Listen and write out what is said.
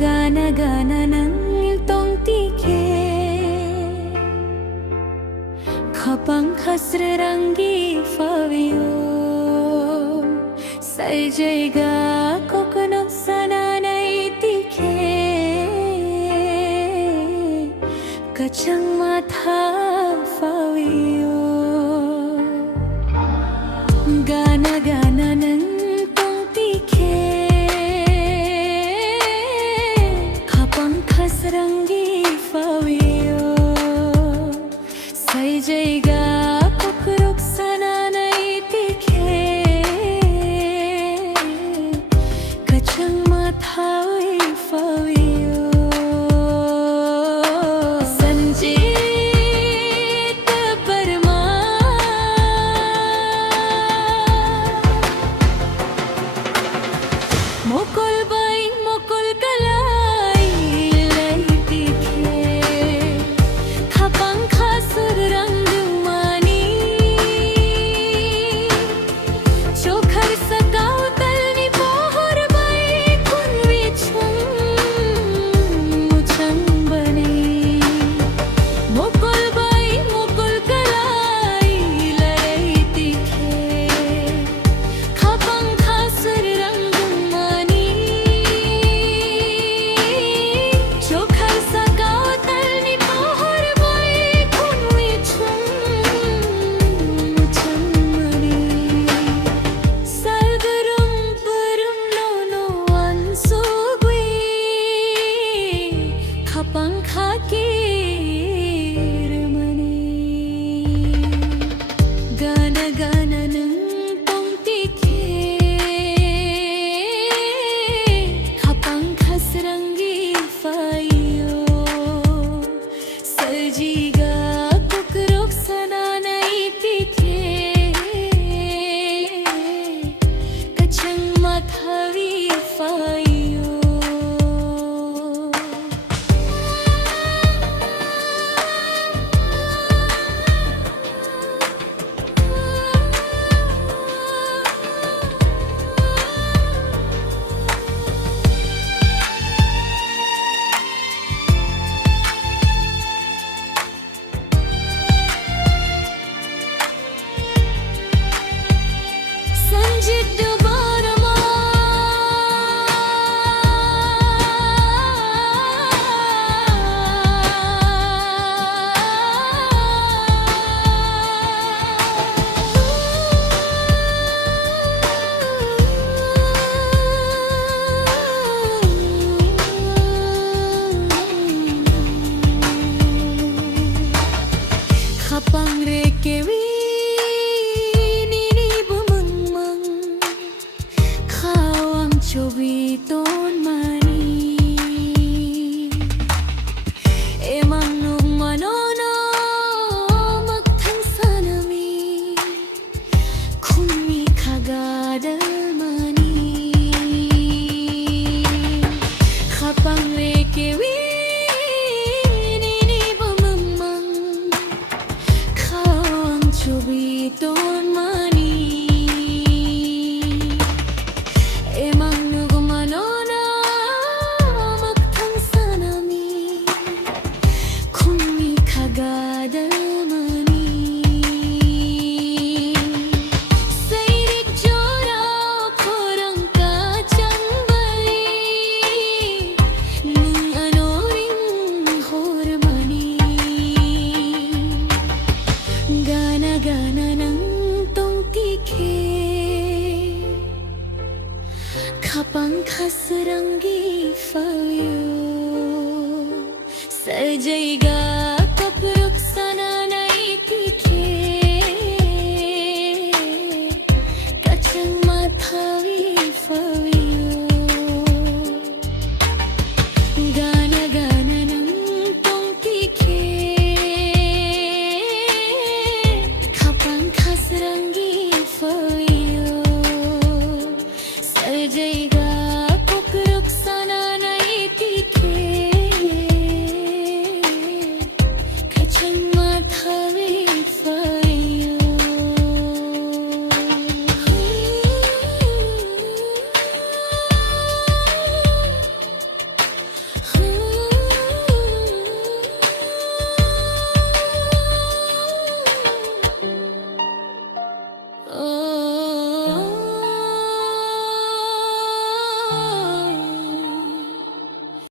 Gana-gana ng iltong tike Kapang hasrarangi faviyo Saljaiga kokono sananay tike Kachang mata faviyo Gana-gana ng iltong tike Hasrangi faviyo Saljaiga kokrok sananay tike Kachang mathawi faviyo Sanjit Barma Mokol baing mokol kalay Gana-gana ng tong tike Kapang hasrangi fayo Saljiga kokrok sananay tike Kachang mathawi fayo Kapang rekewi nini bumangmang Kawang chobiton mani Emang nung manono magtang sanami Kumi kagadal mani Kapang rekewi Chobiton mani Emang nugo manona magtang sanami Kumi kagadal mani Sairik jora korang kacang bali Nung ano ring hormani Gana-gana ng tong tike Kapang hasrangi fayo Saljaiga